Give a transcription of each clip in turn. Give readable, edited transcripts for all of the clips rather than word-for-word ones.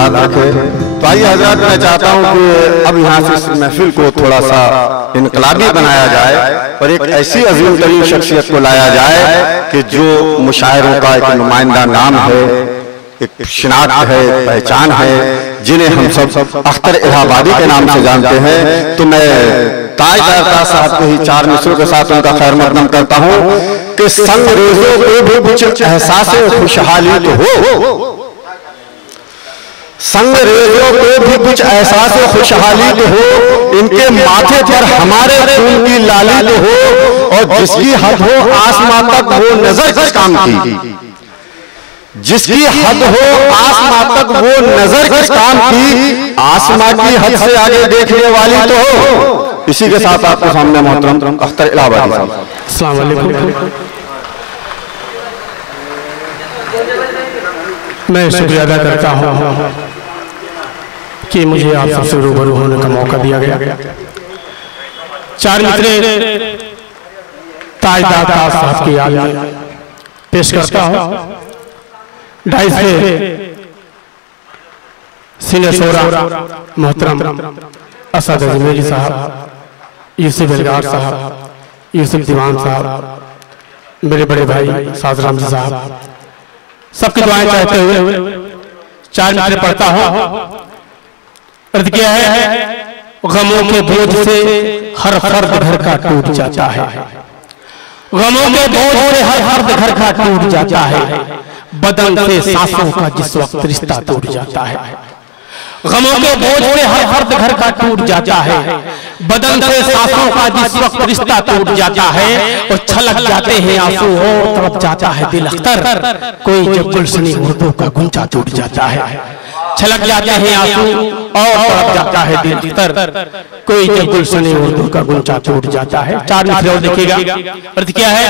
औलाद रखे। तो आइए हजरत, मैं चाहता हूँ कि अब यहाँ से इस महफिल को थोड़ा सा इनकलाबी बनाया जाए और एक ऐसी अजीम तरीन शख्सियत को लाया जाए कि जो मुशायरों का एक नुमाइंदा नाम है, एक शिनाख्त है, एक पहचान है, जिन्हें हम सब अख्तर इलाहाबादी के नाम से जानते हैं। तो मैं ताजदार साहब के ही 4 मिसरों के साथ उनका खैर मकदम करता हूँ कि संगरेजों को भी कुछ एहसास खुशहाली तो हो, संगरेजों को भी कुछ एहसास खुशहाली तो हो, इनके माथे पर हमारे खून की लाली तो हो, और जिसकी हद हो आसमां तक वो नजर किस काम की, जिसकी हद हो आसमां तक वो नजर किस काम की, आसमां की हद से आगे देखने वाली तो हो। इसी के साथ आपके सामने मोहतरम अख्तर इलाहाबादी साहब। अस्सलाम वालेकुम। मैं शुक्रिया अदा करता हूँ कि मुझे आप सबसे रूबरू होने का मौका दिया गया। 4 मित्र ताजदार साहब की याद में पेश करता हूँ। 2.5 से सीनियर शोरा मोहतरम असद अजमेरी साहब, यूसुफ एलगार साहब, यूसुफ दीवान साहब, मेरे बड़े भाई साजराम जी साहब, सबकी दुआएं चाहते हुए 4 मित्र पढ़ता हूँ। अर्थ क्या है, गमों के बोझ से हर फर्द घर का टूट जाता है, गमों के बोझ से हर फर्द घर का टूट जाता है, बदन से सांसों का जिस वक्त रिश्ता टूट जाता है, गमों के बोझ से हर फर्द घर का टूट जाता है, बदन से सांसों का जिस वक्त रिश्ता टूट जाता है, और छलक जाते हैं आंसू और तड़प जाता है दिल अख्तर, कोई जब गुलशनी उर्दू का गुंजा टूट जाता है, छलक जाते हैं आंसू और तड़प जाता है दिल अख्तर, कोई जब गुलशनी उर्दू का गुंजा टूट जाता है। 4 मित्र और देखिएगा। अर्थ क्या है,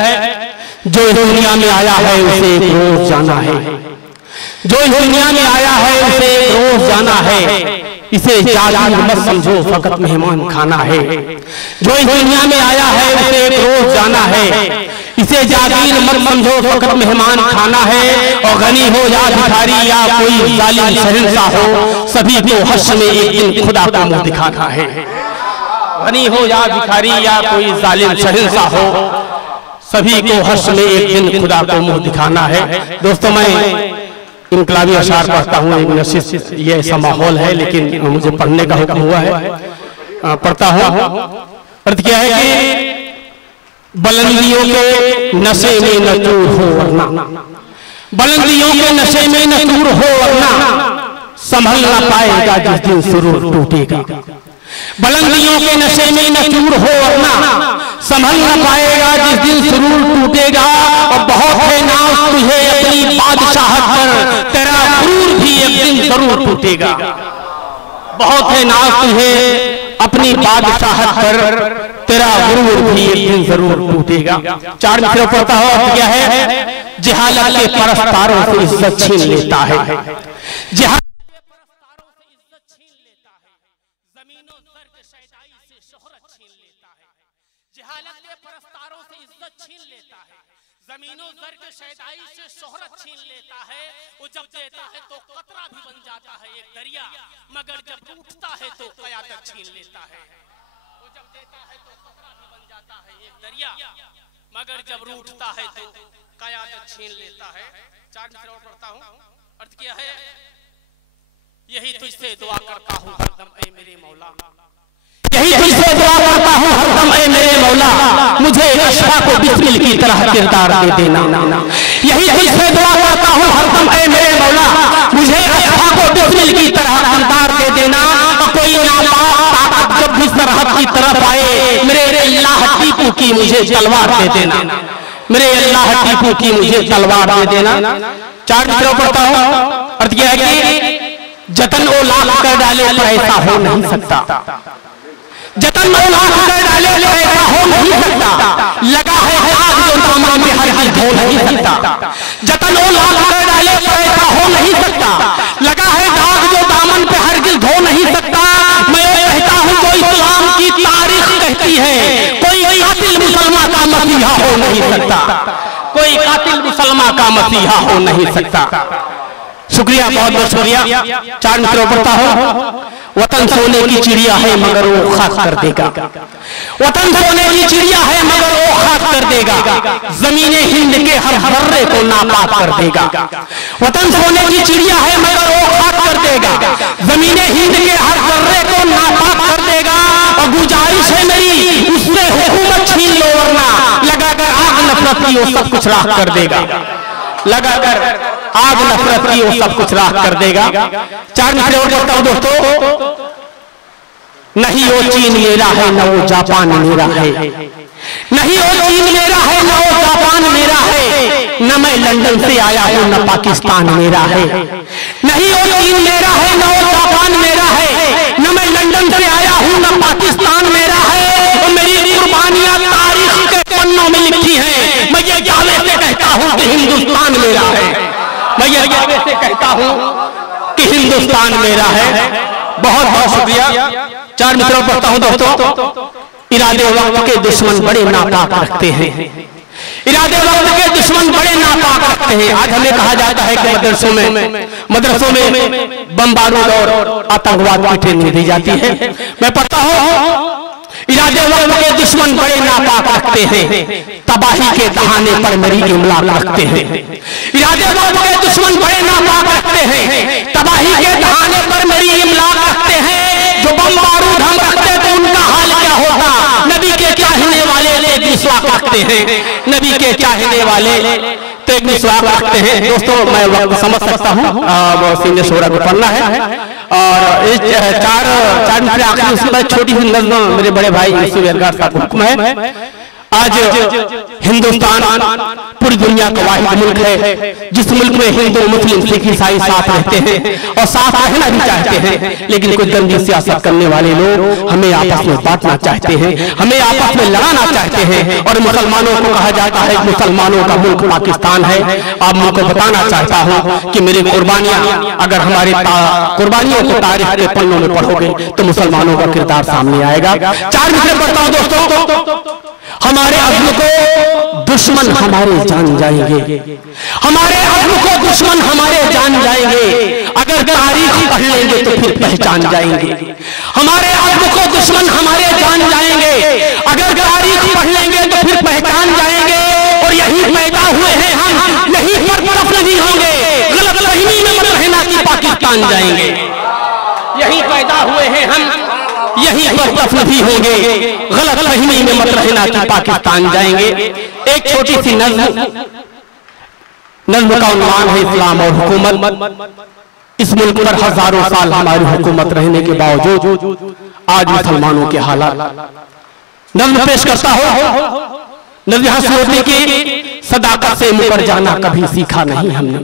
जो इस दुनिया में आया है उसे एक रोज जाना है, जो इस दुनिया में आया है उसे एक रोज जाना है, इसे जागीर मत समझो फकत मेहमान खाना है, जो इस दुनिया में आया है उसे एक रोज जाना है, इसे जागीर मत समझो फकत मेहमान खाना है, और गनी हो या भिखारी या कोई जालिम शहंशाह हो, सभी को हश्र में एक दिन खुदा का मुंह दिखाना है, गनी हो या भिखारी या कोई जालिम शहंशाह हो, सभी को हश्र में एक दिन खुदा को मुंह दिखाना है। दोस्तों, मैं इनकलाबी अशार पढ़ता हूँ, एक नशीस ये ऐसा माहौल है, लेकिन मुझे पढ़ने का हुक्म हुआ है, पढ़ता हूँ। अर्थ क्या है कि बुलंदियों के नशे में न चूर हो वरना, बुलंदियों के नशे में न चूर हो वरना, संभल ना पाएगा जिस दिन सुरूर टूटेगा, बुलंदियों के नशे में न चूर हो वरना, संभल ना पाएगा जिस दिन सुरूर टूटेगा, और बहुत है नाज तुझे अपनी बादशाहत पर, तेरा गुरूर भी एक दिन जरूर टूटेगा, बहुत है नाज तुझे अपनी बादशाहत पर, तेरा गुरूर भी एक दिन जरूर टूटेगा। 4 मित्रों पढ़ता हो क्या है, जहालत के परस्तारों से इज्जत छीन लेता है, जहालत के परस्तारों से इज्जत छीन लेता है, जमीनों ज़र्क शैदाई से शोहरत छीन लेता है, जहालत के परस्तारों से इज्जत छीन लेता है, जमीनों ज़र्क शैदाई से शोहरत छीन लेता है, वो जब देता है तो कतरा भी बन जाता है एक दरिया, मगर जब टूटता है तो क़यादत छीन लेता है, वो जब देता है तो कतरा भी बन जाता है एक दरिया, मगर जब रूठता है तो क़यादत छीन लेता है। 4 मित्र और पढ़ता हूँ। अर्थ क्या है, यही तुझसे दुआ करता हूँ हरदम ऐ मेरे मौला, यही तुझसे दुआ करता हूँ हरदम ऐ मेरे मौला, मुझे अशफा को बिस्मिल की तरह किरदार दे देना, यही तुझसे दुआ करता हूँ हरदम ऐ मेरे मौला, मुझे अशफा को बिस्मिल की तरह किरदार दे देना, कोई नापाक जब भी सरहद की तरफ आए, मेरे अल्लाह टीपू की मुझे तलवार दे देना, मेरे अल्लाह टीपू की मुझे तलवार दे देना। 4 मित्रों पढ़ता हूँ। अर्थ यह है कि जतन ओ लाख कर डाले तो ऐसा हो नहीं सकता, जतन ओ लाख कर डाले तो ऐसा हो नहीं सकता, लगा है आग जो दामन में हरगिज़ धो नहीं सकता, जतन ओ लाख कर डाले तो ऐसा हो नहीं सकता, लगा है आग जो दामन पे हरगिज़ धो नहीं सकता। मैं कहता हूँ जो इस्लाम की तारीख कहती है, कोई कातिल मुसलमान का मसीहा हो नहीं सकता, कोई कातिल मुसलमान का मसीहा हो नहीं सकता। शुक्रिया, बहुत बहुत शुक्रिया। चार मित्रों पढ़ता हो, वतन सोने की चिड़िया है मगर वो खाक कर देगा। वतन सोने की चिड़िया है मगर वो खाक कर देगा। जमीने हिंद के हर जर्रे को नापाक कर देगा। वतन सोने की चिड़िया है मगर वो खाक कर देगा। जमीने हिंद के हर जर्रे को नापाक कर देगा। और गुजारिश है मेरी, उससे हुकूमत छीन लो वरना लगाकर आग नफरत की वो सब कुछ राख कर देगा। लगाकर आग नफरत की वो सब कुछ राख कर देगा। चार मिनट और बोलता हूं दोस्तों, नहीं वो चीन मेरा है न वो जापान मेरा है। नहीं वो चीन मेरा है न वो जापान मेरा है। न मैं लंदन से आया हूं न पाकिस्तान मेरा है। नहीं वो चीन मेरा है न वो जापान मेरा है। न मैं लंदन से आया हूं न पाकिस्तान मेरा है। तो मेरी कुर्बानियां तारीख के पन्नों में लिखी हैं। मैं ये दावे से कहता हूं कि हिंदुस्तान मेरा है। मैं ये दावे से कहता हूं कि हिंदुस्तान मेरा है। बहुत बहुत शुक्रिया। चार मित्रों पढ़ता हूं दोस्तों, इरादे वक्त के दुश्मन बड़े नापाक रखते हैं। इरादे वक्त के दुश्मन बड़े नापाक रखते हैं। आज हमें कहा जाता है कि मदरसों में बम बारूद और आतंकवाद की ट्रेनिंग दी जाती है। मैं पढ़ता हूं, इरादे वक्त के दुश्मन बड़े नापाक रखते हैं। तबाही के दहाने पर मेरी इमलाक रखते हैं। इरादे वक्त के दुश्मन बड़े नापाक रखते हैं। तबाही के दहाने पर मेरी इमलाक रखते हैं। जो बम बारूद हम रखते तो उनका हाल क्या होगा। नबी के चाहने वाले एक विश्वास रखते हैं। नबी के चाहने वाले तो एक विश्वास रखते हैं। दोस्तों मैं वक्त समझ सकता हूँ, सीनियर शोरा को पढ़ना है। और इस चार मिनट आखिरी उसमें छोटी सी नज़्म मेरे बड़े भाई यूसुफ एलगार साहब का हुक्म है। आज हिंदुस्तान पूरी दुनिया का वाहिद मुल्क है जिस मुल्क में हिंदू मुस्लिम सिख ईसाई साथ रहते हैं और साथ रहना भी चाहते हैं। लेकिन कुछ गंदी सियासत करने वाले लोग हमें आपस में बांटना चाहते हैं, हमें आपस में लड़ाना चाहते हैं। और मुसलमानों को कहा जाता है मुसलमानों का मुल्क पाकिस्तान है। आप मुझको बताना चाहता हूँ कि मेरी कुर्बानियां, अगर हमारी कुर्बानियों को तारीख के पन्नों में पढ़ोगे तो मुसलमानों का किरदार सामने आएगा। चार मिनट पढ़ता हूँ दोस्तों, हमारे अज़्म को दुश्मन हमारे जान जाएंगे। हमारे अज़्म को दुश्मन हमारे जान जाएंगे। अगर तारीख पढ़ लेंगे तो फिर पहचान जाएंगे। हमारे अज़्म को दुश्मन हमारे जान जाएंगे। अगर तारीख पढ़ लेंगे तो फिर पहचान जाएंगे। और यही पैदा हुए हैं हम, यही पर तरफ नहीं होंगे। गलत फहमी में मत रहना कि पाकिस्तान जाएंगे। यही पैदा हुए हैं हम, यही पर तरफ नहीं होंगे। गलत फहमी में मत रहना कि पाकिस्तान जाएंगे। एक छोटी सी नज़्म का उन्वान है इस्लाम और हुकूमत। इस मुल्क पर हजारों साल हमारी हुकूमत रहने के बावजूद आज मुसलमानों के हालात। नज़्म पेश करता हो। नज़्म यहाँ से होती कि सदाकत से मुकर जाना कभी सीखा नहीं हमने।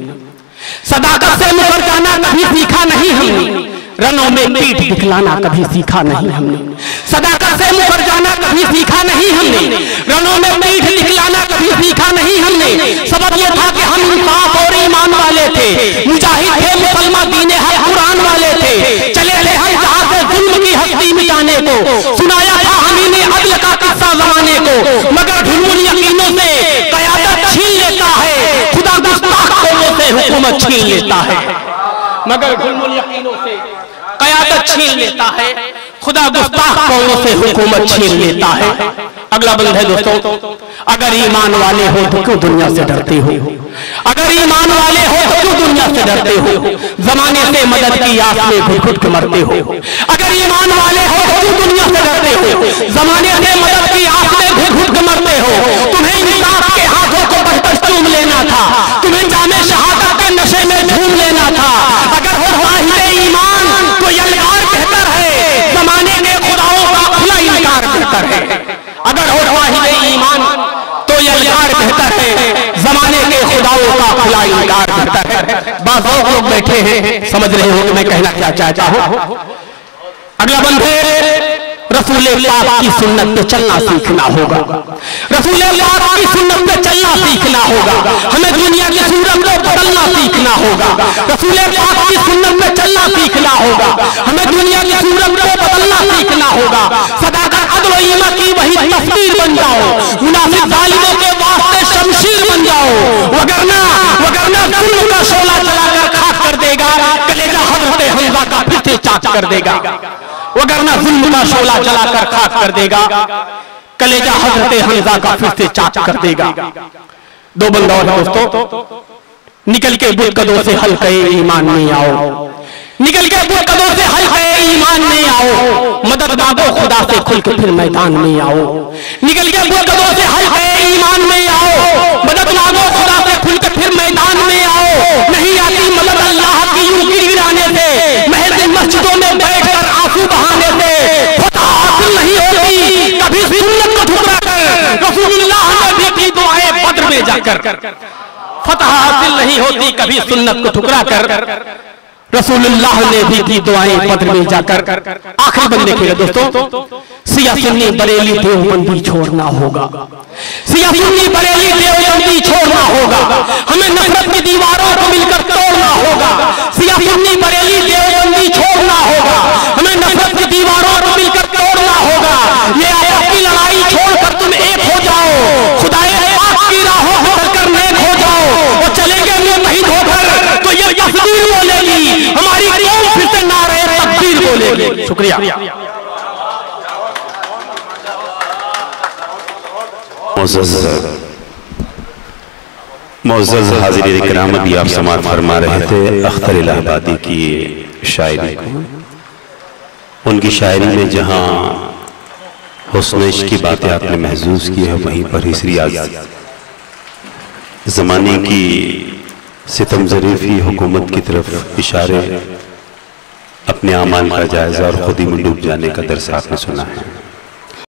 सदाकत से मुकर जाना कभी सीखा नहीं हमने। रनों में पीठ दिखलाना कभी सीखा नहीं हमने। सदाकत से मुकर जाना कभी सीखा नहीं हमने। रनों में पीठ दिखलाना कभी सीखा नहीं हमने। सबब यह था कि हम इंसाफ और ईमान वाले थे, मुजाहिद थे, मुसलमान दीने हक कुरान वाले थे। चले थे हम जहां से जुल्म की हस्ती मिटाने को। सुनाया था हमी ने अदल का किस्सा जमाने को। मगर ढुलमुल यकीनों से क़यादत छीन लेता है। खुदा गुस्ताख कौमों से हुकूमत छीन लेता है। मगर ढुलमुल यकीनों से क़यादत छीन लेता है। खुदा गुस्ताख कौमों से हुकूमत छीन लेता है। अगला बंद है दोस्तों, अगर ईमान वाले हो तो क्यों दुनिया से डरते हो। अगर ईमान वाले हो तो क्यों दुनिया से डरते हो। जमाने से मदद की आस में घुट घुट के मरते हो। अगर ईमान वाले हो तो क्यों दुनिया से डरते हो। जमाने से मदद की आस में घुट घुट के मरते हो। तुम्हें इंसाफ के हाथों को बस चूम लेना था। तुम्हें जामे शहादत के नशे में झूम लेना था। अगर हो वाहिद ईमान तो यलगार बेहतर है। जमाने के खुदाओं का खुला इनकार बेहतर है। अगर हो वाहिद ईमान तो यलगार बेहतर है। जमाने के खुदाओं का खुला इनकार बेहतर है। बाज़ लोग बैठे हैं, समझ रहे हो कि मैं कहना क्या चाहता हूं। अगला बंद है, रसूल पाक की सुन्नत पे चलना सीखना होगा। रसूल पाक की सुन्नत पे चलना सीखना होगा। हमें दुनिया की सूरत को बदलना सीखना होगा। रसूल पाक की सुन्नत पे चलना सीखना होगा। हमें दुनिया की सूरत को बदलना सीखना होगा। सदाकत अदल व ईमान की वही तस्वीर बन जाओ। मुनाफिक जालिमों के वास्ते शमशीर बन जाओ। वगरना जुल्म का शोला चलाकर खाक कर देगा। खुदा का फिर से चाक कर देगा, वगरना जुल्म का शोला जलाकर खाक कर देगा, कलेजा हजरत हमजा का फिर से चाक कर देगा। दो बंदा और दोस्तों, निकल के बुलकदों से हल्के ईमान में आओ, निकल के बुलकदों से हल्के ईमान में आओ, मदद मांगो खुदा से खुल के फिर मैदान में आओ। निकल के बुलकदों से हल्के ईमान में आओ, मदद मांगो खुदा से खुल के फिर मैदान में आओ। नहीं आती मदद अल्लाह की यूं गिराने से, महल मस्जिदों में बैठकर आंसू बहाने से। फतह हासिल नहीं होती कभी सुन्नत को ठुकरा कर, रसूलुल्लाह ने भी की दुआएं बद्र में जाकर। फतह हासिल नहीं होती कभी सुन्नत को ठुकरा कर, रसूलुल्लाह ने भी की दुआएं बद्र में जाकर। आखिरी बंदे के दोस्तों, सिया सुन्नी बरेली देवबंदी छोड़ना होगा, सिया सुन्नी बरेली देवबंदी छोड़ना होगा, हमें नफरत की दीवारों को मिलकर तोड़ना होगा। सिया सुन्नी बरेली देवबंदी छोड़ना होगा, हमें नफरत की दीवारों को मिलकर तोड़ना होगा। ये आपकी लड़ाई छोड़कर तुम एक हो जाओ, खुदाए पाक की राहों में चलकर नेक हो जाओ। और चलेंगे मुतहिद होकर तो ये तकदीर बोलेगी, हमारी कौम फिर से नारे तकदीर बोलेगी। शुक्रिया। मोअज़्ज़ज़ हाज़िरीन इकराम, अभी आप समाअत फरमा रहे थे अख्तर इलाहाबादी की शायरी को। उनकी शायरी में जहाँ हुस्न इश्क़ की बातें आपने महसूस की है, वहीं पर इसरी ज़माने की सितम ज़रीफ़ी हुकूमत की तरफ इशारे, अपने आमाल का जायज़ा और खुद ही में डूब जाने का दर्स आपने सुना है।